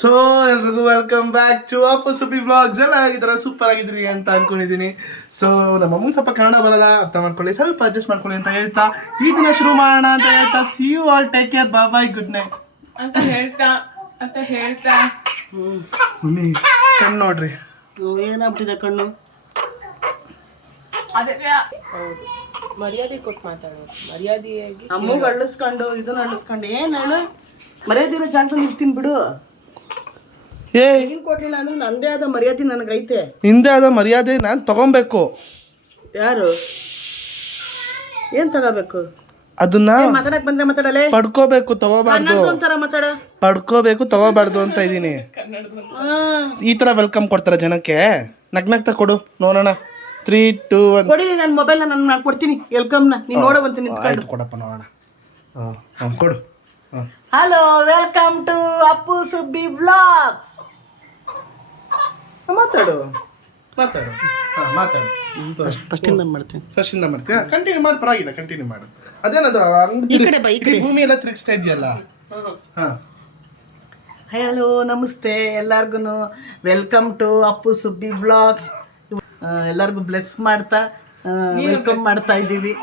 So ಎಲ್ರಿಗೂ welcome back to Appu Subbi vlogs. ಎಲ್ಲ ಆಗಿದ್ದಾರೆ, ಸೂಪರ್ ಆಗಿದ್ರಿ ಅಂತ ಅನ್ಕೊಂಡಿದ್ದೀನಿ. ಸೊ ನಮ್ಮ ಅಮ್ಮಂಗೆ ಸ್ವಲ್ಪ ಕನ್ನಡ ಬರಲ್ಲ, ಅರ್ಥ ಮಾಡ್ಕೊಳ್ಳಿ, ಸ್ವಲ್ಪ ಅಡ್ಜಸ್ಟ್ ಮಾಡ್ಕೊಳ್ಳಿ ಅಂತ ಹೇಳ್ತಾ ಈ ದಿನ ಶುರು ಮಾಡೋಣ ಅಂತ ಹೇಳ್ತಾ see you all, take care, bye, good night ಅಂತ ಹೇಳ್ತಾ ಮಮ್ಮಿ ಕಣ್ಣು ನೋಡ್ರಿ, ಏನಾಗ್ಬಿಟ್ಟಿದೆ ಕಣ್ಣು. ಹೌದು, ಮರ್ಯಾದೆ ಕೊಟ್ಟು ಮಾತಾಡೋದು, ಮರ್ಯಾದೆಯಾಗಿ ಅಮ್ಮಗೆ ಅಳ್ಳಿಸ್ಕೊಂಡು ಇದನ್ನ ಅಳ್ಳಿಸ್ಕೊಂಡು ಏನು ಹೇಳು, ಮರ್ಯಾದಿರೋ ಜಾಗದಲ್ಲಿ ಇರ್ತೀನಿ ಬಿಡು. ಏನ್ ಕೊಡ್ಲಿಲ್ಲ ಅಂದ್ರೆ ನಂದೇ ಆದ ಮರ್ಯಾದೆ ನನಗೈತೆ. ಹಿಂದೆ ಆದ ಮರ್ಯಾದೆ ನಾನು ತಗೊಬೇಕು. ಯಾರು ಏನ್ ತಗೋಬೇಕು? ಅದನ್ನ ಮಾತಾಡಕ್ ಬಂದ್ರೆ ಮಾತಾಡಲೇ, ಪಡ್ಕೋಬೇಕು, ತಗೋಬಾರ್ದು. ಒಂಥರ ಮಾತಾಡ, ಪಡ್ಕೋಬೇಕು, ತಗೋಬಾರ್ದು ಅಂತ ಇದ್ದೀನಿ. ಈ ತರ ವೆಲ್ಕಮ್ ಕೊಡ್ತಾರ ಜನಕ್ಕೆ. ನಗ್ನಗ್ತಾ ಕೊಡು ನೋಡೋಣ. 3, 2, 1 ಕೊಡಿ. ನನ್ನ ಮೊಬೈಲ್ ನಾನು ಕೊಡ್ತೀನಿ, ವೆಲ್ಕಮ್ನ ನೀನು ನೋಡವಂತ ಆಯ್ತು, ಕೊಡಪ್ಪ ನೋಡೋಣ. ಕೊಡು. Hello, welcome to Appu Subbi vlogs. ಮಾತಾಡು ಮಾತಾಡು ಮಾತಾಡು. ಫಸ್ಟಿಂದ ಮಾಡ್ತೀನಿ. ಫಸ್ಟಿಂದ ಮಾಡ್ತೀಯಾ? ಕಂಟಿನ್ಯೂ ಮಾಡಿ, ಪರವಾಗಿಲ್ಲ, ಕಂಟಿನ್ಯೂ ಮಾಡು. ಅದೇನದು ಈ ಕಡೆ ಬಾ, ಈ ಕಡೆ. ಭೂಮಿ ಎಲ್ಲ ತಿರುಗಿಸ್ತಾ ಇದೆಯಲ್ಲ. ಹಾಂ, ಹಲೋ, ನಮಸ್ತೆ ಎಲ್ಲಾರ್ಗು. Welcome to Appu Subbi vlog. ಎಲ್ಲರಿಗೂ ಬ್ಲೆಸ್ ಮಾಡ್ತಾ ವೆಲ್ಕಮ್ ಮಾಡ್ತಾ ಇದ್ದೀವಿ.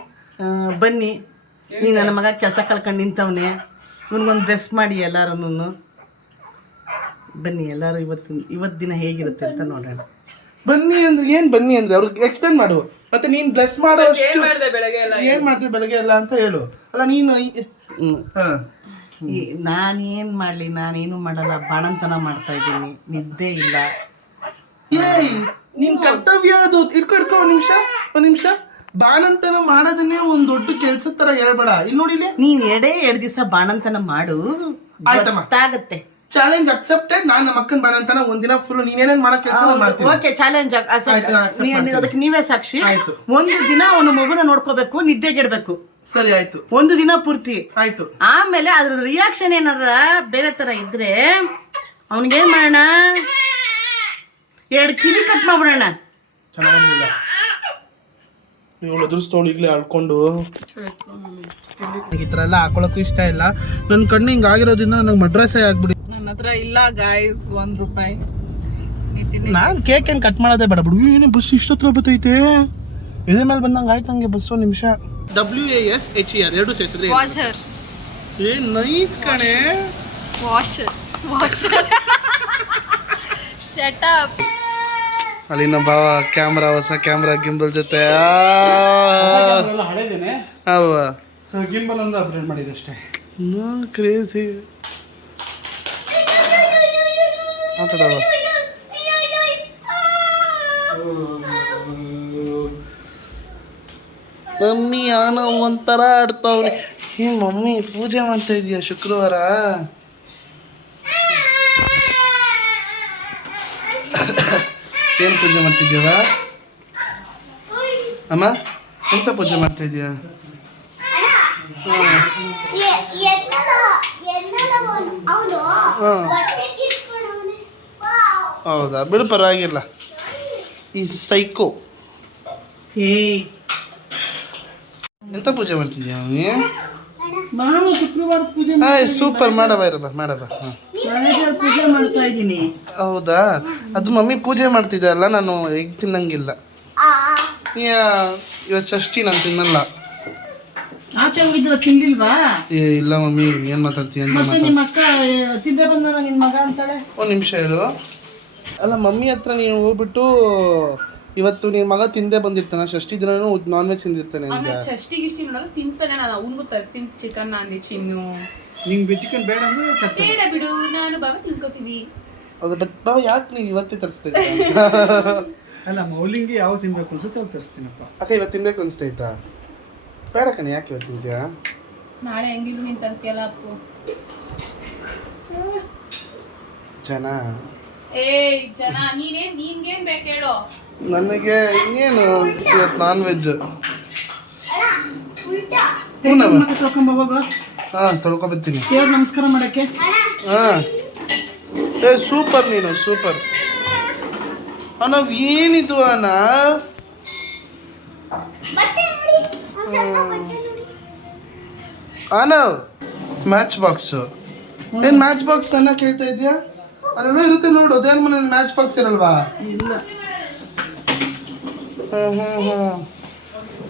ಬನ್ನಿ, ನೀ ನನ್ನ ಮಗ ಕೆಲಸ ಕಳ್ಕೊಂಡು ನಿಂತವನೇ, ಇವನಿಗೊಂದು ಬ್ಲೆಸ್ ಮಾಡಿ ಎಲ್ಲರೂ. ಬನ್ನಿ ಎಲ್ಲರೂ, ಇವತ್ತು ದಿನ ಹೇಗಿರುತ್ತೆ ಅಂತ ನೋಡೋಣ. ಬನ್ನಿ ಅಂದ್ರೆ ಏನು? ಬನ್ನಿ ಅಂದ್ರೆ ಅವ್ರಿಗೆ ಎಕ್ಸ್ಪ್ಲೇನ್ ಮಾಡು. ಮತ್ತೆ ನೀನು ಬ್ಲೆಸ್ ಮಾಡೋ ಅಷ್ಟು ಏನು ಮಾಡ್ದೆ ಬೆಳಗ್ಗೆ ಎಲ್ಲ ಅಂತ ಹೇಳು. ಅಲ್ಲ ನೀನು ಹಾಂ, ನಾನೇನು ಮಾಡಲಿ, ನಾನೇನು ಮಾಡಲ್ಲ, ಬಾಣಂತನ ಮಾಡ್ತಾ ಇದ್ದೀನಿ, ನಿದ್ದೆ ಇಲ್ಲ. ಏಯ್, ನಿನ್ ಕರ್ತವ್ಯ ಅದು. ಇಟ್ಕೊ ಒಂದ್ ನಿಮಿಷ. ಬಾಣಂತನ ಮಾಡೋದನ್ನೇ ಒಂದ್ ದೊಡ್ಡ ಕೆಲ್ಸದ ತರ ಹೇಳ್ಬೇಡ. ಇಲ್ಲಿ ನೋಡಿಲಿ, ನೀನ್ 2 ದಿವಸ ಬಾಣಂತನ ಮಾಡು, ಆಯ್ತಮ್ಮ, ಗೊತ್ತಾಗತ್ತೆ. Challenge accepted. ನಾನು ನಮ್ಮ ಅಕ್ಕನ ಬಾಣಂತನ ಒಂದಿನ ಫುಲ್ ನೀನೇನೇನ್ ಮಾಡೋ ಕೆಲಸ ಮಾಡ್ತೀನಿ. ಓಕೆ, ಚಾಲೆಂಜ್ ಅದಕ್ಕೆ ನೀವೇ ಸಾಕ್ಷಿ. ಆಯ್ತು. ಒಂದು ದಿನ ಅವನ ಮಗುನ ನೋಡ್ಕೋಬೇಕು, ನಿದ್ದೆಗೆಡ್ಬೇಕು. ಸರಿ, ಆಯ್ತು. ಒಂದು ದಿನ ಪೂರ್ತಿ ಆಯ್ತು. ಆಮೇಲೆ ಅದ್ರ ರಿಯಾಕ್ಷನ್ ಏನಾರ ಬೇರೆ ತರ ಇದ್ರೆ ಅವನಿಗೇನ್ ಮಾಡೋಣ, 2 ಕಿವಿ ಕಟ್ ಮಾಡ್ಬಿಡೋಣ. ಚೆನ್ನಾಗಿಲ್ಲ, ನೀವು ಎದುರಿಸ್ತವಳು ಈಗಲೇ ಅಳ್ಕೊಂಡು. ಈ ಥರ ಎಲ್ಲ ಹಾಕೊಳಕ್ಕೂ ಇಷ್ಟ ಇಲ್ಲ. ನನ್ನ ಕಣ್ಣು ಹಿಂಗೆ ಆಗಿರೋದ್ರಿಂದ ನನಗೆ ಮಡ್ರಾಸೆ ಆಗ್ಬಿಡಿ. ನನ್ನ ಹತ್ರ ಇಲ್ಲ ಗಾಯ್ಸ್, ₹1. ನಾನು ಕೇಕ್ ಏನು ಕಟ್ ಮಾಡೋದೇ ಬೇಡ ಬಿಡು. ಏನು ಬಸ್ ಇಷ್ಟೊತ್ತರ ಬರ್ತೈತೆ, ಇದೇ ಮೇಲೆ ಬಂದಂಗೆ ಆಯ್ತು ಹಂಗೆ ಬಸ್. ಒಂದು ನಿಮಿಷ. WASHER 2 ಸೇರಿಸಿದ್ರೆ ಏ ನೈಸ್ ಕಣೆ. ಅಲ್ಲಿ ನಮ್ಮ ಬಾವ ಕ್ಯಾಮ್ರಾ, ಹೊಸ ಕ್ಯಾಮ್ರಾ ಗಿಂಬಲ್ ಜೊತೆ. ಸೊ ಗಿಂಬಲ್ ಒಂದು ಅಪ್ಡೇಟ್ ಮಾಡಿದೆ ಅಷ್ಟೇ. ಕ್ರೇಜಿ ಮಾತಾಡವ. ಮಮ್ಮಿ ಏನೋ ಒಂಥರ ಆಡ್ತಾವ್ನಿ. ಏ ಮಮ್ಮಿ, ಪೂಜೆ ಮಾಡ್ತಾ ಇದೀಯ ಶುಕ್ರವಾರ? ಏನು ಪೂಜೆ ಮಾಡ್ತಿದ್ಯವ ಅಮ್ಮ? ಎಂತ ಪೂಜೆ ಮಾಡ್ತಾ ಇದೀಯ? ಹೌದಾ, ಬಿಡು, ಪರವಾಗಿಲ್ಲ. ಈ ಸೈಕೋ ಎಂತ ಪೂಜೆ ಮಾಡ್ತಿದ್ಯಾ ಮಮ್ಮಿ? ನಾನು ಶುಕ್ರವಾರ ಪೂಜೆ ಸೂಪರ್, ಮಾಡಬ ಇರಬ ಮಾಡಬ. ಪೂಜೆ ಮಾಡ್ತಾ ಇದ್ದೀನಿ. ಹೌದಾ, ಅದು ಮಮ್ಮಿ ಪೂಜೆ ಮಾಡ್ತಿದ್ದಲ್ಲ, ನಾನು ಎಗ್ ತಿನ್ನಂಗಿಲ್ಲ. ಇವತ್ತು ಷಷ್ಠಿ, ನಾನು ತಿನ್ನಲ್ಲ. ಆಚೆ ಹೋಗಿದ್ರ ತಿಂದಿಲ್ವಾ? ಇಲ್ಲ ಮಮ್ಮಿ, ಏನು ಮಾತಾಡ್ತೀಯ ಅಂತ ಮತ್ತೆ ನಿಮ್ಮ ಅಕ್ಕ ತಿಂದೆ ಬಂದ ನಿನ್ನ ಮಗ ಅಂತಾಳೆ. ಒಂದು ನಿಮಿಷ ಇರು. ಅಲ್ಲ ಮಮ್ಮಿ ಹತ್ರ ನೀನು ಹೋಗ್ಬಿಟ್ಟು ಇವತ್ತು ನಿನ್ನ ಮಗ ತಿಂದೇ ಬಂದಿರ್ತಾನೆ, ಷಷ್ಠಿ ದಿನನೂ ನಾನ್ ವೆಜ್ ತಿಂದಿರ್ತಾನೆ ಅಂತ. ಷಷ್ಠಿಗಿಷ್ಟಿ ನೋಡಲ್ಲ, ತಿಂತಾನೆ. ನಾನು ಅವನಿಗೂ ತರ್ಸಿನ್ ಚಿಕನ್ ಅಂದೆ. ಚಿನ್ನು ನಿಂಗೆ ಚಿಕನ್ ಬೇಡ ಅಂದ್ರೆ ಬೇಡ ಬಿಡು, ನಾನು ಬಾಬಾ ತಿನ್ಕೋತೀವಿ. ಅದು ಬಟ್ ನಾವು ಯಾಕೆ ನೀವು ಇವತ್ತೇ ತರಿಸ್ತಾ ಇದ್ದೀವಿ? ಅಲ್ಲ, ಮೌಲಿಂಗಿ ಯಾವ ತಿನ್ಬೇಕು ಅನ್ಸುತ್ತೆ ಅವ್ರು ತರಿಸ್ತೀನಪ್ಪ. ಅಕ್ಕ ಇವತ್ತು ತಿನ್ಬೇಕು ಅನಿಸ್ತೈತಾ? ಬೇಡ ಕಣೆ, ಯಾಕೆ ಇವತ್ತು ತಿಂತೀಯಾ? ನಾಳೆ ಹೆಂಗಿದ್ರು ನೀನು ತರ್ತೀಯಲ್ಲ ಅಪ್ಪು. ಜನ ಜನ ನಿನ್ಗೇನ್ ಬೇಕು ಹೇಳು? ನನಗೆ ಇನ್ನೇನು ಇವತ್ತು ನಾನ್ ವೆಜ್. ಹಾಂ, ತೊಳ್ಕೊಬತ್ತೀನಿ. ನಮಸ್ಕಾರ ಮಾಡಕ್ಕೆ. ಹಾಂ, ಸೂಪರ್, ನೀನು ಸೂಪರ್. ನಾವು ಏನಿದು ಅಣ್ಣ? ಅನವ್ ಮ್ಯಾಚ್ ಬಾಕ್ಸು. ಏನು ಮ್ಯಾಚ್ ಬಾಕ್ಸ್ ಅನ್ನ ಕೇಳ್ತಾ ಇದೆಯಾ? ಅಲ್ಲೆಲ್ಲ ಇರುತ್ತೆ ನೋಡು. ದೇವ್ರ ಮನೆ ಮ್ಯಾಚ್ ಬಾಕ್ಸ್ ಇರಲ್ವಾ? ಇಲ್ಲ.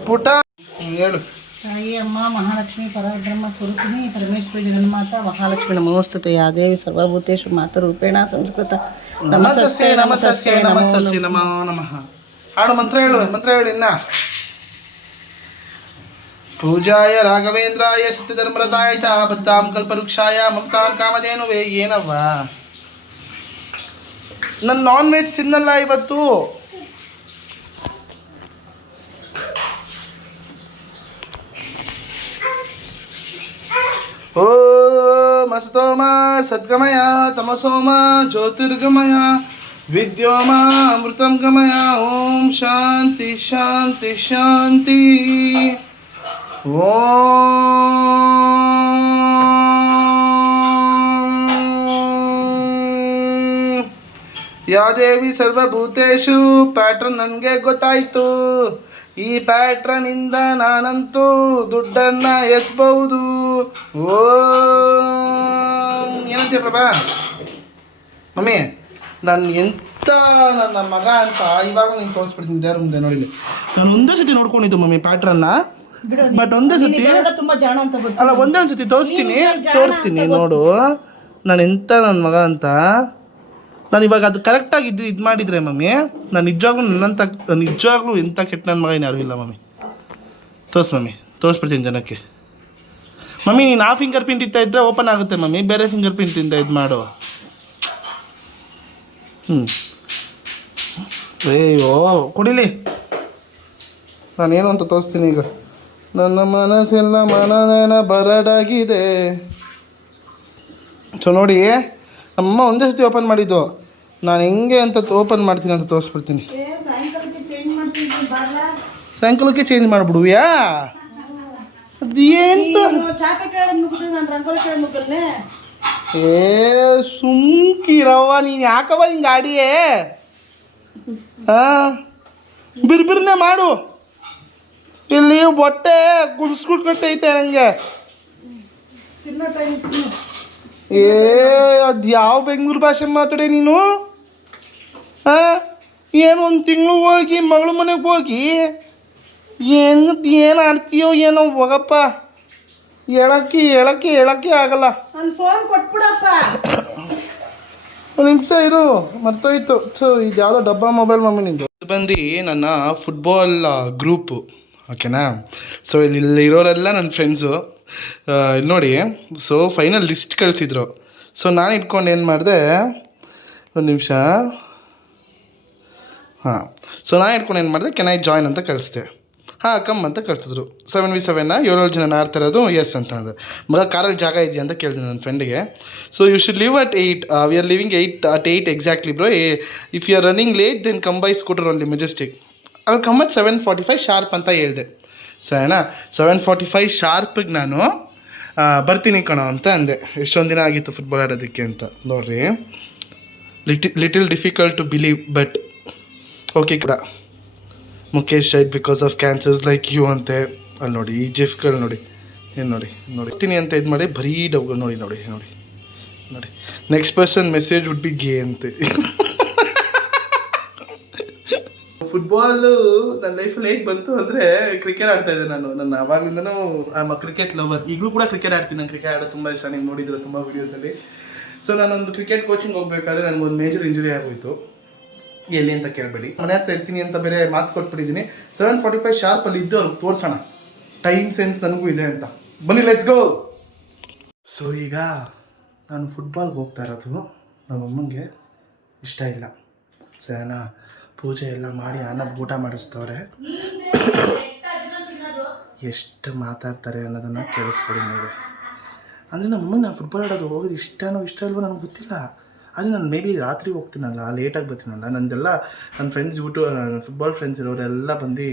ಪುಟ ಹೇಳು. ತಾಯಿ ಅಮ್ಮ ಮಹಾಲಕ್ಷ್ಮಿ ಪರಬ್ರಹ್ಮ ಸ್ವರೂಪಿಣಿ ಪರಮೇಶ್ವರಿ ಜಗನ್ಮಾತಾ ಮಹಾಲಕ್ಷ್ಮಿ ನಮೋಸ್ತುತೆ ಯಾ ದೇವಿ ಸರ್ವಭೂತೇಷು ಮಾತೃರೂಪೇಣ ಸಂಸ್ಕೃತ ನಮಸ್ತೆ ನಮಸ್ತೆ ನಮಸ್ತೆ ನಮೋ ನಮಃ. ಹಾಡು ಮಂತ್ರ ಹೇಳು, ಮಂತ್ರ ಹೇಳು ಇನ್ನ. ಪೂಜಾಯ ರಾಘವೇಂದ್ರಾಯ ಸತ್ಯಧರ್ಮರತಾಯ ಚ ಭಕ್ತಾಂ ಕಲ್ಪವೃಕ್ಷಾಯ ಮಮತಾಂ ಕಾಮಧೇನುವೇ. ಏನವ್ವ ನಾನು ನಾನ್ ವೆಜ್ ತಿನ್ನಲ್ಲ ಇವತ್ತು. ಓಂ ಅಸ್ತೋಮ ಸದ್ಗಮಯ ತಮಸೋಮ ಜ್ಯೋತಿರ್ಗಮಯ ವಿದ್ಯೋಮ ಅಮೃತಂ ಗಮಯ. ಓಂ ಶಾಂತಿ ಶಾಂತಿ ಶಾಂತಿ. ಓಂ ಯಾ ದೇವಿ ಸರ್ವಭೂತೇಷು. ಪ್ಯಾಟ್ರನ್ ನನಗೆ ಗೊತ್ತಾಯ್ತು. ಈ ಪ್ಯಾಟ್ರನಿಂದ ನಾನಂತೂ ದುಡ್ಡನ್ನು ಎತ್ಬಹುದು. ಓಂ ಏನಂತೀಯ ಪ್ರಭಾ? ಮಮ್ಮಿ ನಾನು ಎಂತ ನನ್ನ ಮಗ ಅಂತ ಇವಾಗ ನೀನು ತೋರಿಸ್ಬಿಡ್ತೀನಿ ದೇವ್ರ ಮುಂದೆ. ನೋಡಿಲಿ, ನಾನು ಒಂದೇ ಸತಿ ನೋಡ್ಕೊಂಡಿದ್ದು ಮಮ್ಮಿ ಪ್ಯಾಟ್ರನ್ನ. ಬಟ್ ಒಂದೇ ಸತಿ ತುಂಬಾ ಜಾಣ ಅಂತ ಅಲ್ಲ, ಒಂದೇ ಒಂದು ಸತಿ ತೋರಿಸ್ತೀನಿ ನೋಡು ನಾನು ಎಂತ ನನ್ನ ಮಗ ಅಂತ. ನಾನು ಇವಾಗ ಅದು ಕರೆಕ್ಟಾಗಿ ಇದು ಮಾಡಿದರೆ ಮಮ್ಮಿ, ನಾನು ನಿಜವಾಗ್ಲೂ ಎಂಥ ಕೆಟ್ಟ ನನ್ನ ಮಗ ಯಾರೂ ಇಲ್ಲ ಮಮ್ಮಿ. ಮಮ್ಮಿ ತೋರಿಸ್ಬಿಡ್ತೀನಿ ಜನಕ್ಕೆ. ಮಮ್ಮಿ ನೀನು ಆ ಫಿಂಗರ್ ಪ್ರಿಂಟ್ ಇದ್ದರೆ ಓಪನ್ ಆಗುತ್ತೆ ಮಮ್ಮಿ, ಬೇರೆ ಫಿಂಗರ್ ಪ್ರಿಂಟಿಂದ ಇದು ಮಾಡು. ಅಯ್ಯೋ ಕುಡಿಲಿ. ನಾನೇನು ಅಂತ ತೋರಿಸ್ತೀನಿ ಈಗ. ನನ್ನ ಮನಸ್ಸೆಲ್ಲ ಮನನೇನ ಬರಡಾಗಿದೆ. ಸೊ ನೋಡಿ, ನಮ್ಮ ಒಂದೇ ಸತಿ ಓಪನ್ ಮಾಡಿದ್ದು. ನಾನು ಹೆಂಗೆ ಅಂತ ಓಪನ್ ಮಾಡ್ತೀನಿ ಅಂತ ತೋರಿಸ್ಬಿಡ್ತೀನಿ. ಸಾಯಂಕಾಲಕ್ಕೆ ಚೇಂಜ್ ಮಾಡಿಬಿಡುವ್ಯಾ? ಅದೇಂತ ಸುಮ್ಕಿರವ್ವ ನೀನು. ಯಾಕವ್ವ ಹಿಂಗೆ ಆಡಿಯೇ? ಹಾಂ ಬಿರ್ಬಿರ್ನೆ ಮಾಡು. ಇಲ್ಲಿ ಹೊಟ್ಟೆ ಗುಡ್ಸ್ಕೊಟ್ಟೈತೆ ನನಗೆ. ಅದು ಯಾವ ಬೆಂಗಳೂರು ಭಾಷೆ ಮಾತಾಡೆ ನೀನು? ಹಾಂ ಏನು ಒಂದು ತಿಂಗಳು ಹೋಗಿ ಮಗಳ ಮನೆಗೆ ಹೋಗಿ ಏನು ಆಡ್ತೀಯೋ ಏನೋ ಹೋಗಪ್ಪ. ಹೇಳಕ್ಕೆ ಆಗಲ್ಲ. ಒಂದು ನಿಮಿಷ ಇರು, ಮರ್ತೋಯ್ತು. ಇದು ಯಾವುದೋ ಡಬ್ಬ ಮೊಬೈಲ್ ಮಮ್ಮಿ ನಿಂದು. ಬಂದು ನನ್ನ ಫುಟ್ಬಾಲ್ ಗ್ರೂಪು, ಓಕೆನಾ? ಸೊ ಇಲ್ಲಿ ಇರೋರೆಲ್ಲ ನನ್ನ ಫ್ರೆಂಡ್ಸು. ಇಲ್ಲಿ ನೋಡಿ, ಸೊ ಫೈನಲ್ ಲಿಸ್ಟ್ ಕಳಿಸಿದ್ರು. ಸೊ ನಾನು ಇಟ್ಕೊಂಡು ಏನು ಮಾಡಿದೆ, ಒಂದು ನಿಮಿಷ. ಹಾಂ, ಸೊ ನಾನು ಇಟ್ಕೊಂಡು ಏನು ಮಾಡಿದೆ, ಕೆನ್ ಐ ಜಾಯ್ನ್ ಅಂತ ಕಳಿಸ್ದೆ. ಹಾಂ ಕಮ್ ಅಂತ ಕಳಿಸಿದ್ರು. 7v7 7 ಜನ ಆಡ್ತಾ ಇರೋದು. ಎಸ್ ಅಂತ ಹೇಳಿದೆ. ಮಗ ಕಾರಲ್ಲಿ ಜಾಗ ಇದೆಯಾ ಅಂತ ಕೇಳಿದೆ ನನ್ನ ಫ್ರೆಂಡಿಗೆ. So you should leave at 8. We are living at 8 exactly bro. If you are running late then come by scooter only Majestic. ಅಲ್ಲಿ ಕಮ್ ಅಟ್ 7:45 ಶಾರ್ಪ್ ಅಂತ ಹೇಳಿದೆ. ಸರಿನಾ? 7:45 ಶಾರ್ಪಿಗೆ ನಾನು ಬರ್ತೀನಿ ಕಣೋ ಅಂತ ಅಂದೆ. ಎಷ್ಟೊಂದು ದಿನ ಆಗಿತ್ತು ಫುಟ್ಬಾಲ್ ಆಡೋದಕ್ಕೆ ಅಂತ. ನೋಡ್ರಿ, little difficult to believe but okay ಕೂಡ. ಮುಖೇಶ್ ಶೈಟ್ because of cancers like you ಅಂತೆ. ಅಲ್ಲಿ ನೋಡಿ ಈ ಜಿಫ್ಗಳು ನೋಡಿ, ಏನು ನೋಡಿ ಇರ್ತೀನಿ ಅಂತ ಇದು ಮಾಡಿ ಬರೀ ಡಬ್ಗಳು ನೋಡಿ. Next person message would be ಗೇ ಅಂತೆ. ಫುಟ್ಬಾಲು ನನ್ನ ಲೈಫಲ್ಲಿ ಹೇಗೆ ಬಂತು ಅಂದರೆ, ಕ್ರಿಕೆಟ್ ಆಡ್ತಾಯಿದ್ದೆ ನಾನು. ನನ್ನ ಅವಾಗಿಂದನೂ ಕ್ರಿಕೆಟ್ ಲವರ್. ಈಗಲೂ ಕೂಡ ಕ್ರಿಕೆಟ್ ಆಡ್ತೀನಿ. ನಂಗೆ ಕ್ರಿಕೆಟ್ ಆಡೋದು ತುಂಬ ಇಷ್ಟ. ನೀವು ನೋಡಿದ್ರೆ ತುಂಬ ವೀಡಿಯೋಸಲ್ಲಿ. ಸೊ ನಾನೊಂದು ಕ್ರಿಕೆಟ್ ಕೋಚಿಂಗ್ ಹೋಗ್ಬೇಕಾದ್ರೆ ನನಗೊಂದು ಮೇಜರ್ ಇಂಜುರಿ ಆಗೋಯಿತು. ಎಲ್ಲಿ ಅಂತ ಕೇಳಬೇಡಿ, ಮನೆ ಹತ್ರ ಇರ್ತೀನಿ ಅಂತ ಬೇರೆ ಮಾತು ಕೊಟ್ಬಿಟ್ಟಿದ್ದೀನಿ. 7:45 ಶಾರ್ಪಲ್ಲಿ ಇದ್ದು ಅವ್ರಿಗೆ ತೋರಿಸೋಣ, ಟೈಮ್ ಸೆನ್ಸ್ ನನಗೂ ಇದೆ ಅಂತ. ಬನ್ನಿ ಲೆಟ್ಸ್ ಗೋ. ಸೊ ಈಗ ನಾನು ಫುಟ್ಬಾಲ್ಗೆ ಹೋಗ್ತಾ ಇರೋದು. ನಮ್ಮಮ್ಮಂಗೆ ಇಷ್ಟ ಇಲ್ಲ. ಸರಿನಾ? ಪೂಜೆ ಎಲ್ಲ ಮಾಡಿ ಅನ್ನಕ್ಕೆ ಊಟ ಮಾಡಿಸ್ತವ್ರೆ. ಎಷ್ಟು ಮಾತಾಡ್ತಾರೆ ಅನ್ನೋದನ್ನು ಕೇಳಿಸ್ಕೊಡಿ ನೀವು. ಅಂದರೆ ನಮ್ಮಮ್ಮ ನಾನು ಫುಟ್ಬಾಲ್ ಆಡೋದು ಹೋಗೋದು ಇಷ್ಟನೋ ಇಷ್ಟ ಅಲ್ವೋ ನನಗೆ ಗೊತ್ತಿಲ್ಲ. ಆದರೆ ನಾನು ಮೇ ಬಿ ರಾತ್ರಿ ಹೋಗ್ತೀನಲ್ಲ, ಲೇಟಾಗಿ ಬರ್ತೀನಲ್ಲ. ನಂದೆಲ್ಲ ನನ್ನ ಫ್ರೆಂಡ್ಸ್ ನನ್ನ ಫುಟ್ಬಾಲ್ ಫ್ರೆಂಡ್ಸ್ ಇರೋರೆಲ್ಲ ಬಂದು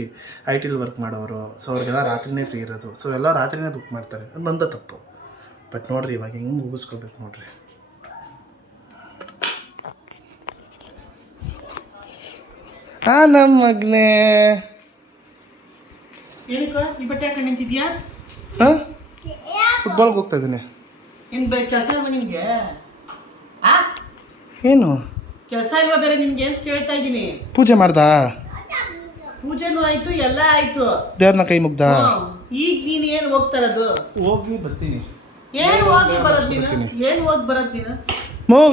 IT ವರ್ಕ್ ಮಾಡೋರು. ಸೊ ಅವ್ರಿಗೆಲ್ಲ ರಾತ್ರಿನೇ ಫ್ರೀ ಇರೋದು. ಸೊ ಎಲ್ಲ ರಾತ್ರಿನೇ ಬುಕ್ ಮಾಡ್ತಾರೆ. ಅದು ನಂದ ತಪ್ಪು. ಬಟ್ ನೋಡಿರಿ ಇವಾಗ ಹೆಂಗೆ ಮುಗಿಸ್ಕೋಬೇಕು ನೋಡಿರಿ. ನಮ್ಮ ಮಗನೇ ಹಾಂ ಫುಟ್ಬಾಲ್ಗೆ ಹೋಗ್ತಾ ಇದ್ದೀನಿ. ಕೆಲಸ ನಿಮಗೆ ಏನು ಕೆಲಸ ಇಲ್ವಾ ಬೇರೆ ನಿಮ್ಗೆ ಅಂತ ಕೇಳ್ತಾ ಇದ್ದೀನಿ. ಪೂಜೆ ಮಾಡ್ದಾ? ಪೂಜೆನೂ ಆಯ್ತು, ಎಲ್ಲ ಆಯ್ತು. ದೇವ್ರನ್ನ ಕೈ ಮುಗ್ದ? ಈಗ ನೀನು ಏನು ಹೋಗ್ತಾರದು? ಹೋಗಿ ಬರ್ತೀನಿ. ಏನು ಹೋಗಿ ಬರೋದು ನೀನು? ಏನು ಹೋಗಿ ಬರೋದು ನೀನು?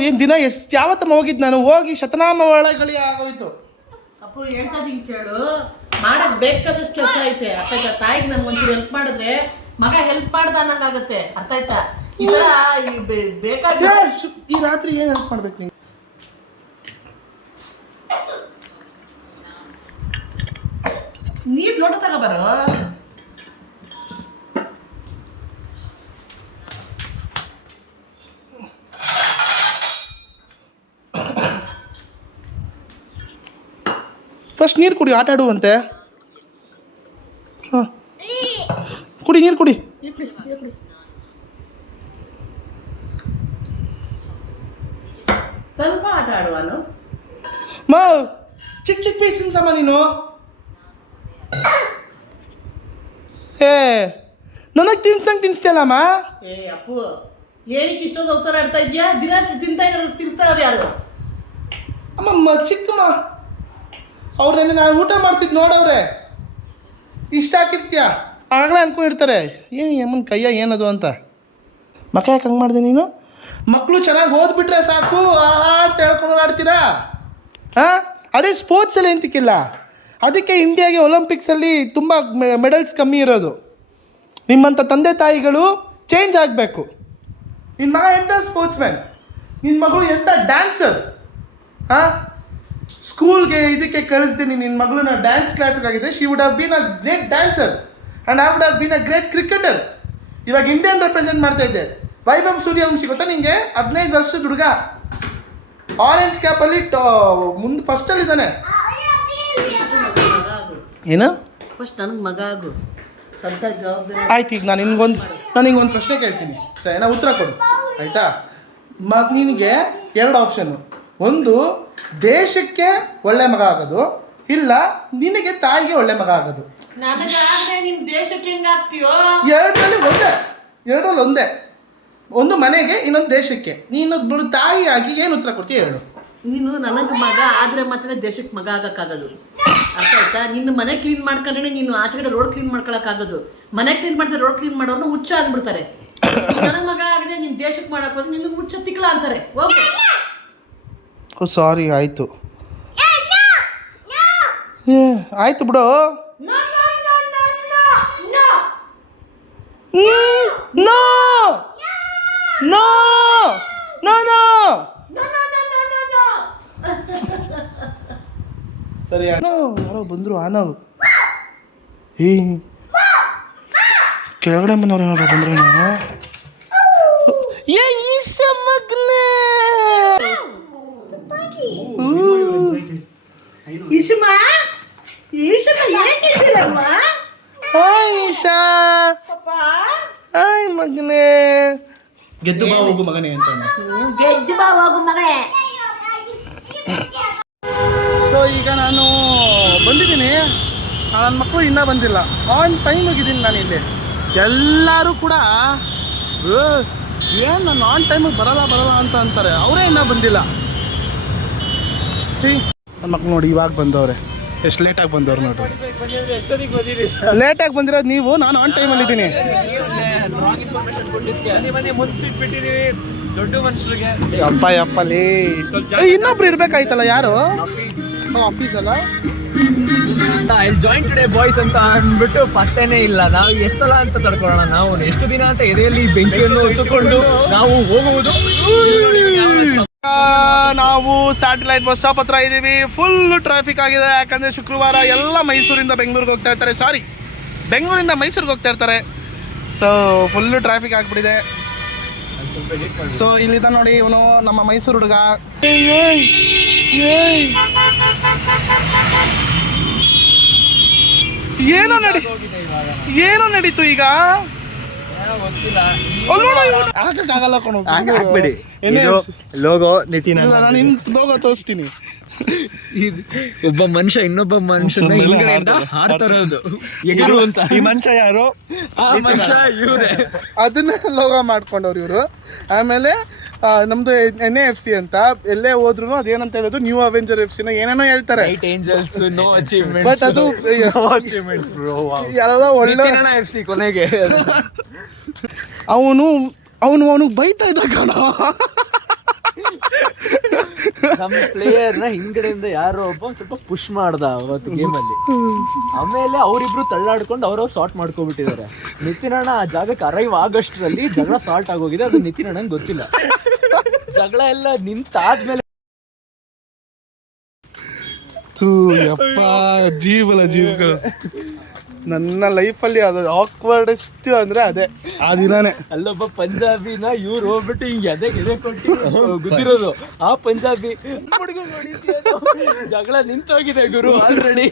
ಏನು ದಿನ ಎಷ್ಟು ಯಾವತ್ತಮ್ಮ ಹೋಗಿದ್ದು ನಾನು? ಹೋಗಿ ಶತನಾಮ ಒಳಗಳಿ ಆಗೋಯ್ತು. ಅಪ್ಪು ಹೇಳ್ತಾ ಇದ್ದೀನಿ ಕೇಳು, ಮಾಡಕ್ ಬೇಕಾದಷ್ಟು ಕೆಲಸ ಐತೆ. ಅರ್ಥ ಆಯ್ತಾ? ತಾಯಿಗೆ ನನ್ಗೆ ಒಂಚೂರು ಹೆಲ್ಪ್ ಮಾಡಿದ್ರೆ ಮಗ ಹೆಲ್ಪ್ ಮಾಡ್ದ ಅನ್ನಂಗಾಗತ್ತೆ. ಅರ್ಥ ಆಯ್ತಾ? ಈ ಥರ ಬೇಕಾದ ಈ ರಾತ್ರಿ ಏನು ಹೆಲ್ಪ್ ಮಾಡ್ಬೇಕು ನೀವು? ನೀರು ಲೋಟ ತಗೋಬಾರೋ. ಫಸ್ಟ್ ನೀರು ಕುಡಿ, ಆಟ ಆಡುವಂತೆ. ಹಾಂ ಕುಡಿ, ನೀರು ಕುಡಿ. ಸ್ವಲ್ಪ ಆಟ ಆಡುವನು. ಮಾ ಚಿಕ್ಕ ಚಿಕ್ಕ ಪೀಸಿನ ಸಮ ನೀನು. ಏ ನನಗೆ ತಿನ್ಸ್ತಿಯಲ್ಲಮ್ಮ. ಏ ಅಪ್ಪು, ಏನಕ್ಕೆ ಇಷ್ಟೊಂದು ಅವತಾರ ಆಡ್ತಾ ಇದೆಯಾ? ದಿನ ತಿನ್ಸ್ತಾ ಇರೋರು ಯಾರು? ಅಮ್ಮಮ್ಮ ಚಿಕ್ಕಮ್ಮ ಅವ್ರನ್ನ ನಾನು ಊಟ ಮಾಡ್ತಿದ್ದು ನೋಡವ್ರೆ. ಇಷ್ಟ ಹಾಕಿರ್ತೀಯ ಆಗಲೇ ಅನ್ಕೊಂಡಿರ್ತಾರೆ, ಏನು ಅಮ್ಮನ ಕೈಯ ಏನದು ಅಂತ. ಮಕ್ಕ ಯಾಕೆ ಹಂಗೆ ಮಾಡಿದೆ ನೀನು? ಮಕ್ಕಳು ಚೆನ್ನಾಗಿ ಓದ್ಬಿಟ್ರೆ ಸಾಕು ಆಹಾ ಅಂತ ಹೇಳ್ಕೊಂಡು ಆಡ್ತೀರಾ? ಹಾಂ, ಅದೇ ಸ್ಪೋರ್ಟ್ಸಲ್ಲಿ ಎಂತಕ್ಕಿಲ್ಲ. ಅದಕ್ಕೆ ಇಂಡಿಯಾಗೆ ಒಲಿಂಪಿಕ್ಸಲ್ಲಿ ತುಂಬ ಮೆಡಲ್ಸ್ ಕಮ್ಮಿ ಇರೋದು. ನಿಮ್ಮಂಥ ತಂದೆ ತಾಯಿಗಳು ಚೇಂಜ್ ಆಗಬೇಕು. ನಿನ್ನ ಮಗ ಎಂಥ ಸ್ಪೋರ್ಟ್ಸ್ ಮ್ಯಾನ್, ನಿನ್ನ ಮಗಳು ಎಂಥ ಡ್ಯಾನ್ಸರ್. ಹಾಂ, ಸ್ಕೂಲ್ಗೆ ಇದಕ್ಕೆ ಕಳಿಸ್ತೀನಿ ನಿನ್ನ ಮಗಳನ್ನ ಡ್ಯಾನ್ಸ್ ಕ್ಲಾಸಿಗೆ ಆಗಿದ್ರೆ she would have been a great dancer and I would have been a great cricketer. ಇವಾಗ ಇಂಡಿಯನ್ ರೆಪ್ರೆಸೆಂಟ್ ಮಾಡ್ತಾ ಇದ್ದೆ. ವೈಭವ್ ಸೂರ್ಯವಂಶಿ ಗೊತ್ತಾ ನಿಂಗೆ? 15 ವರ್ಷದ ಹುಡುಗ, ಆರೆಂಜ್ ಕ್ಯಾಪಲ್ಲಿ ಮುಂದೆ ಫಸ್ಟಲ್ಲಿದ್ದಾನೆ. ಏನು? ಫಸ್ಟ್ ನನಗೆ ಮಗ ಆಗು, ಸ್ವಲ್ಪ ಜವಾಬ್ದಾರಿ. ಆಯ್ತು, ಈಗ ನಾನು ನಿಂಗೊಂದು ಪ್ರಶ್ನೆ ಕೇಳ್ತೀನಿ ಸರ್, ಏನೋ ಉತ್ತರ ಕೊಡು ಆಯಿತಾ? ನಿನಗೆ 2 ಆಪ್ಷನ್ನು. ಒಂದು, ದೇಶಕ್ಕೆ ಒಳ್ಳೆ ಮಗ ಆಗೋದು, ಇಲ್ಲ ನಿನಗೆ ತಾಯಿಗೆ ಒಳ್ಳೆ ಮಗ ಆಗೋದು. ನನಗಾದ್ರೆ ನಿಮ್ಮ ದೇಶಕ್ಕೆ ಹೆಂಗೆ ಆಗ್ತೀಯೋ? ಎರಡರಲ್ಲಿ ಒಂದೇ. ಒಂದು ಮನೆಗೆ, ಇನ್ನೊಂದು ದೇಶಕ್ಕೆ. ನೀನು ತಾಯಿ ಆಗಿ ಏನು ಉತ್ತರ ಕೊಡ್ತೀಯ ಹೇಳು? ನೀನು ನನಗೆ ಮಗ ಆದರೆ ಮಾತ್ರ ದೇಶಕ್ಕೆ ಮಗ ಆಗಕ್ಕಾಗೋದು. ಅರ್ಥ ಆಯ್ತಾ? ನಿನ್ನ ಮನೆ ಕ್ಲೀನ್ ಮಾಡ್ಕೊಂಡ್ರೆ ನೀನು ಆಚೆ ಕಡೆ ರೋಡ್ ಕ್ಲೀನ್ ಮಾಡ್ಕೊಳಕ್ಕಾಗೋದು. ಮನೆ ಕ್ಲೀನ್ ಮಾಡ್ತಾರೆ, ರೋಡ್ ಕ್ಲೀನ್ ಮಾಡೋರ್ನ ಹುಚ್ಚ ಅಂದ್ಬಿಡ್ತಾರೆ. ನನಗೆ ಮಗ ಆಗದೆ ನೀನು ದೇಶಕ್ಕೆ ಮಾಡೋಕೆ ನಿನಗೆ ಹುಚ್ಚ ತಿಕ್ಲ ಅಂತಾರೆ. ಹೋಗು. ಓ ಸಾರಿ, ಆಯಿತು. ಆಯಿತು ಬಿಡು. ಸರಿ, ಯಾರೋ ಬಂದರು ಆನವ್. ಕೆಳಗಡೆ ಬಂದವ್ರು ಏನಾದ್ರು ಬಂದ್ರೇನು? ಈಶಮ್ಮ, ಹೇಗಿದ್ದೀರಮ್ಮ? ಹಾಯ್ ಈಶಾ. ಹಾಯ್ ಮಗನೇ. ಗೆದ್ದು ಬಾ ಹೋಗು ಮಗನೇ ಅಂತ. ಗೆದ್ದು ಬಾ ಹೋಗು ಮಗನೇ. ಸೊ ಈಗ ನಾನು ಬಂದಿದ್ದೀನಿ, ನನ್ನ ಮಕ್ಕಳು ಇನ್ನೂ ಬಂದಿಲ್ಲ. ಆನ್ ಟೈಮ್ ಹೋಗಿದ್ದೀನಿ ನಾನು ಇಲ್ಲಿ. ಎಲ್ಲರೂ ಕೂಡ ಏನು ನಾನು ಆನ್ ಟೈಮಿಗೆ ಬರಲ್ಲ ಅಂತ ಅಂತಾರೆ. ಅವರೇ ಇನ್ನೂ ಬಂದಿಲ್ಲ. ನನ್ನ ಮಕ್ಕಳು ನೋಡಿ ಇವಾಗ ಬಂದವ್ರೆ. ಎಷ್ಟು ಲೇಟಾಗಿ ಬಂದವ್ರು ನೋಡಿ. ಲೇಟಾಗಿ ಬಂದಿರೋದು ನೀವು, ನಾನು ಆನ್ ಟೈಮಲ್ಲಿದ್ದೀನಿ. ದೊಡ್ಡ ಮನುಷ್ಯರಿಗೆ ಅಪ್ಪಲ್ಲಿ ಇನ್ನೊಬ್ರು ಇರ್ಬೇಕಾಯ್ತಲ್ಲ. ಯಾರು? ಆಫೀಸ್ ಅಲ್ಲ. ಐ ಜಾಯಿನ್ ಟುಡೇ ಬಾಯ್ಸ್ ಅಂತ ಅಂದ್ಬಿಟ್ಟು ಪತ್ತೆನೇ ಇಲ್ಲ. ನಾವು ಎಷ್ಟು ಸಲ ಅಂತ ತಡ್ಕೊಳ್ಳೋಣ? ನಾವು ಎಷ್ಟು ದಿನ ಅಂತ ಎದೆಯಲ್ಲಿ ಬೆಂಕಿಯನ್ನು ಹೊತ್ತುಕೊಂಡು ನಾವು ಹೋಗುವುದು. ನಾವು ಸ್ಯಾಟಲೈಟ್ ಬಸ್ ಸ್ಟಾಪ್ ಹತ್ರ ಇದ್ದೀವಿ. ಫುಲ್ ಟ್ರಾಫಿಕ್ ಆಗಿದೆ. ಯಾಕಂದರೆ ಶುಕ್ರವಾರ ಎಲ್ಲ ಮೈಸೂರಿಂದ ಬೆಂಗಳೂರಿಗೆ ಹೋಗ್ತಾ ಇರ್ತಾರೆ. ಸಾರಿ, ಬೆಂಗಳೂರಿಂದ ಮೈಸೂರಿಗೆ ಹೋಗ್ತಾ ಇರ್ತಾರೆ. ಸೊ ಫುಲ್ಲು ಟ್ರಾಫಿಕ್ ಆಗಿಬಿಟ್ಟಿದೆ. ಸೊ ಇಲ್ಲಿದ್ದ ನೋಡಿ ಇವನು ನಮ್ಮ ಮೈಸೂರು ಹುಡುಗ. ಏನೋ ನಡೀತು ಈಗ? ಹಾಕಕ್ಕಾಗಲ್ಲ ಕಣೋ, ಲೋಗೋ ನಿತಿನ್. ನಾನು ನಿನ್ನ ಲೋಗೋ ತೋರಿಸ್ತೀನಿ. ಒಬ್ಬ ಮನುಷ್ಯ ಇನ್ನೊಬ್ಬ ಮನುಷ್ಯನ ಹಿಂದ್ಗಡೆಯಿಂದ ಹಾಡ್ತಾರೋದು ಎಗರು ಅಂತ. ಈ ಮನುಷ್ಯ ಯಾರು? ಆ ಮನುಷ್ಯ ಇವರೇ. ಅದನ್ನ ಲೋಗೋ ಮಾಡ್ಕೊಂಡವ್ರು ಇವರು. ಆಮೇಲೆ ನಮ್ದು NAFC ಅಂತ ಎಲ್ಲೇ ಹೋದ್ರು ಅದೇನಂತ ಹೇಳೋದು ನ್ಯೂ ಅವೆಂಜರ್ FC ನ ಏನೇನೋ ಹೇಳ್ತಾರೆ. Night Angels, no achievements. But ಅದು ಯಾರೋ ಒಳ್ಳೆ FC ಕೊನೆಗೆ ಅವನು ಬೈತಾ ಇದ್ದ ಕಣ. ನಮ್ಮ ಪ್ಲೇಯರ್ನ ಹಿಂದ್ಗಡೆಯಿಂದ ಯಾರೋ ಒಬ್ಬ ಸ್ವಲ್ಪ ಪುಷ್ ಮಾಡ್ದ ಅವತ್ತು ಗೇಮಲ್ಲಿ. ಆಮೇಲೆ ಅವರಿಬ್ರು ತಳ್ಳಾಡ್ಕೊಂಡು ಅವ್ರವ್ರು ಸಾರ್ಟ್ ಮಾಡ್ಕೊಬಿಟ್ಟಿದ್ದಾರೆ. ನಿತಿನ್ ಅಣ್ಣ ಆ ಜಾಗಕ್ಕೆ ಅರೈವ್ ಆಗಷ್ಟರಲ್ಲಿ ಜಗಳ ಸಾಲ್ಟ್ ಆಗೋಗಿದೆ. ಅದು ನಿತಿನ್ ಅಣ್ಣಂಗೆ ಗೊತ್ತಿಲ್ಲ. ಜಗಳ ಎಲ್ಲ ನಿಂತಾದ್ಮೇಲೆ ಯಪ್ಪ ಜೀವಗಳು ನನ್ನ ಲೈಫಲ್ಲಿ ಅದು ಆಕ್ವರ್ಡೆಸ್ಟ್ ಅಂದ್ರೆ ಅದೇ ಆ ದಿನಾನೇ. ಅಲ್ಲೊಬ್ಬ ಪಂಜಾಬಿನ ಇವ್ರು ಹೋಗ್ಬಿಟ್ಟು ಹಿಂಗೆ ಎದೆ ಕೊಟ್ಟು ಗೊತ್ತಿರೋದು ಆ ಪಂಜಾಬಿ ಹುಡುಗ ಜಗಳ ನಿಂತೋಗಿದೆ ಗುರು ಆಲ್ರೆಡಿ.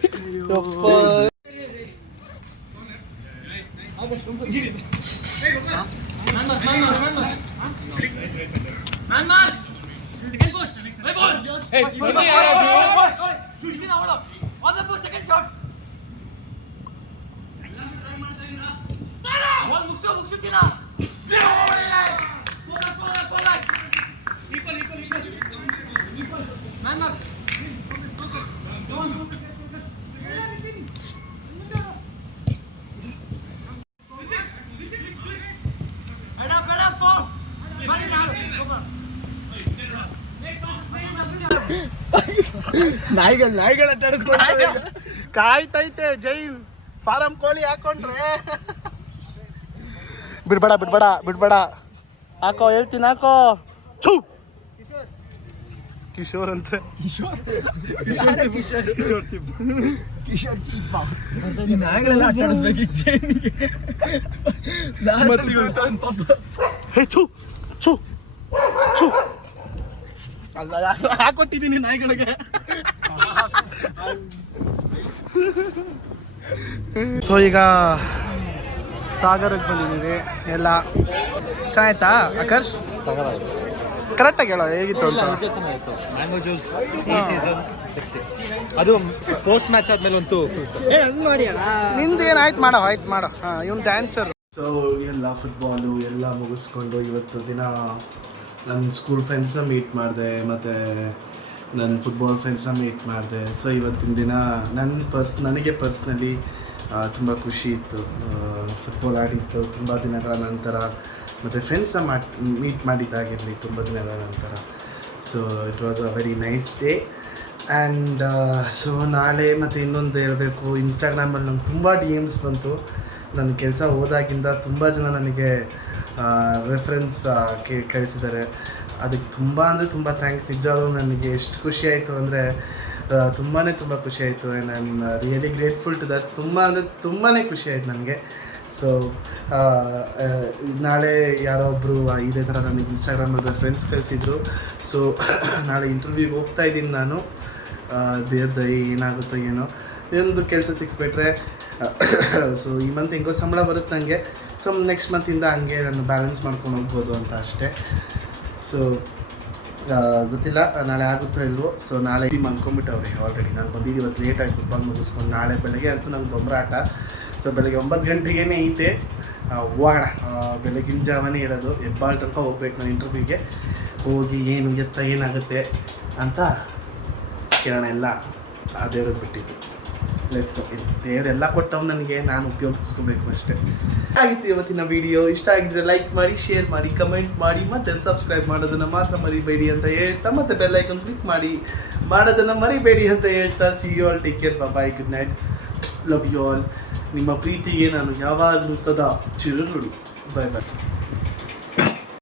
ನಾಯಿಗಳ ಕಾಯ್ತೈತೆ ಜೈನ್ ಫಾರಂ ಕೋಳಿ ಹಾಕೊಂಡ್ರೆ. ಬಿಡ್ಬೇಡ ಹಾಕೋ, ಹೇಳ್ತೀನಿ ಹಾಕೋ. ಛೂ ಕಿಶೋರ್ ಅಂತ ನಾಯಿಗಳೆಲ್ಲ ಆಟ ಆಡಿಸ್ಬೇಕು ಜೈನಿಗೆ. ಛೂ ಅಲ್ಲ ಹಾಕೊಟ್ಟಿದ್ದೀನಿ ನಾಯಿಗಳಿಗೆ. ಸೊ ಈಗ ಸಾಗರಕ್ಕೆ ಬಂದಿದ್ದೀವಿ ಎಲ್ಲ. ಚೆನ್ನಾಯ್ತಾ ಆಕರ್ಷ್? ಕರೆಕ್ಟಾಗಿ ಹೇಳೋ ಹೇಗಿತ್ತು ಅಂತ. ಮ್ಯಾಂಗೋ ಜ್ಯೂಸ್ ಈ ಸೀಸನ್ ಸೆಕ್ಸಿ. ಅದು ಪೋಸ್ಟ್ ಮ್ಯಾಚ್ ಆದ್ಮೇಲೆ ಅಂತೂ ನಿಂದು ಏನಾಯ್ತು ಮಾಡೋ ಹಾಂ ಇವನು ಡ್ಯಾನ್ಸರ್. ಸೊ ಎಲ್ಲ ಫುಟ್ಬಾಲು ಎಲ್ಲ ಮುಗಿಸ್ಕೊಂಡು ಇವತ್ತು ದಿನ ನನ್ನ ಸ್ಕೂಲ್ ಫ್ರೆಂಡ್ಸ್ನ ಮೀಟ್ ಮಾಡಿದೆ, ಮತ್ತು ನನ್ನ ಫುಟ್ಬಾಲ್ ಫ್ರೆಂಡ್ಸ್ನ ಮೀಟ್ ಮಾಡಿದೆ. ಸೊ ಇವತ್ತಿನ ದಿನ ನನಗೆ ಪರ್ಸ್ನಲಿ ತುಂಬ ಖುಷಿ ಇತ್ತು. ಫುಟ್ಬಾಲ್ ಆಡಿತ್ತು ತುಂಬ ದಿನಗಳ ನಂತರ, ಮತ್ತು ಫ್ರೆಂಡ್ಸ್ನ ಮೀಟ್ ಮಾಡಿದ್ದಾಗಿರಲಿ ತುಂಬ ದಿನಗಳ ನಂತರ. So it was a very nice day. And so ನಾಳೆ ಮತ್ತು ಇನ್ನೊಂದು ಹೇಳಬೇಕು, ಇನ್ಸ್ಟಾಗ್ರಾಮಲ್ಲಿ ನಂಗೆ ತುಂಬ DMs ಬಂತು. ನನ್ನ ಕೆಲಸ ಹೋದಾಗಿಂದ ತುಂಬ ಜನ ನನಗೆ ರೆಫರೆನ್ಸ್ ಕಳಿಸಿದ್ದಾರೆ. ಅದಕ್ಕೆ ತುಂಬ ಥ್ಯಾಂಕ್ಸ್. ನಿಜವಾಗ್ಲೂ ನನಗೆ ಎಷ್ಟು ಖುಷಿ ಆಯಿತು ಅಂದರೆ ತುಂಬ ಖುಷಿ ಆಯಿತು. And I am really grateful to that. ತುಂಬಾ ಖುಷಿ ಆಯಿತು ನನಗೆ. ಸೊ ನಾಳೆ ಯಾರೋ ಒಬ್ಬರು ಇದೇ ಥರ ನನಗೆ ಇನ್ಸ್ಟಾಗ್ರಾಮಲ್ಲಿ ಫ್ರೆಂಡ್ಸ್ ಕಳಿಸಿದ್ರು. ಸೊ ನಾಳೆ ಇಂಟರ್ವ್ಯೂಗೆ ಹೋಗ್ತಾ ಇದ್ದೀನಿ ನಾನು. ದೇವ್ರ ದಯೆ ಏನಾಗುತ್ತೋ ಏನೋ, ಒಂದು ಕೆಲಸ ಸಿಕ್ಬಿಟ್ರೆ ಸೊ ಈ ಮಂತ್ ಹೆಂಗೋ ಸಂಬಳ ಬರುತ್ತೆ ನನಗೆ. ಸೊ ನೆಕ್ಸ್ಟ್ ಮಂತಿಂದ ಹಂಗೆ ನಾನು ಬ್ಯಾಲೆನ್ಸ್ ಮಾಡ್ಕೊಂಡು ಹೋಗ್ಬೋದು ಅಂತ ಅಷ್ಟೇ. ಸೊ ಗೊತ್ತಿಲ್ಲ ನಾಳೆ ಆಗುತ್ತೋ ಇಲ್ವೋ. ಸೊ ನಾಳೆ ಟೀಮ್ ಅಂದ್ಕೊಂಬಿಟ್ಟವ್ರೆ ಆಲ್ರೆಡಿ. ನಾನು ಬಂದಿದ್ದು ಇವತ್ತು ಲೇಟ್ ಆಗಿ ಫುಟ್ಬಾಲ್ ಮುಗಿಸ್ಕೊಂಡು. ನಾಳೆ ಬೆಳಗ್ಗೆ ಅಂತೂ ನಂಗೆ ದೊಂಬರಾಟ. ಸೊ ಬೆಳಗ್ಗೆ 9 ಗಂಟೆಗೇ ಐತೆ. ಹೋಗೋಣ, ಬೆಳಗಿನ ಜಾವನೇ ಇರೋದು. ಹೆಬ್ಬಾಳ್ ತನಕ ಹೋಗ್ಬೇಕು ನಾನು ಇಂಟರ್ವ್ಯೂಗೆ. ಹೋಗಿ ಏನು ಎತ್ತ ಏನಾಗುತ್ತೆ ಅಂತ ಕೇಳೋಣ. ಎಲ್ಲ ಆ ದೇವ್ರಿಗೆ ಬಿಟ್ಟಿತ್ತು. Let's go. ದೇವರೆಲ್ಲ ಕೊಟ್ಟವು ನನಗೆ, ನಾನು ಉಪಯೋಗಿಸ್ಕೋಬೇಕು ಅಷ್ಟೇ. ಆಗಿತ್ತು ಇವತ್ತಿನ ವಿಡಿಯೋ. ಇಷ್ಟ ಆಗಿದ್ರೆ ಲೈಕ್ ಮಾಡಿ, ಶೇರ್ ಮಾಡಿ, ಕಮೆಂಟ್ ಮಾಡಿ, ಮತ್ತು ಸಬ್ಸ್ಕ್ರೈಬ್ ಮಾಡೋದನ್ನು ಮಾತ್ರ ಮರಿಬೇಡಿ ಅಂತ ಹೇಳ್ತಾ, ಮತ್ತು ಬೆಲ್ ಐಕಾನ್ ಕ್ಲಿಕ್ ಮಾಡಿ ಮಾಡೋದನ್ನು ಮರಿಬೇಡಿ ಅಂತ ಹೇಳ್ತಾ, see you all, take care, bye, good night, love you all. ನಿಮ್ಮ ಪ್ರೀತಿಗೆ ನಾನು ಯಾವಾಗಲೂ ಸದಾ ಚಿರಋಣಿ. ಬಾಯ್ ಬಾಯ್.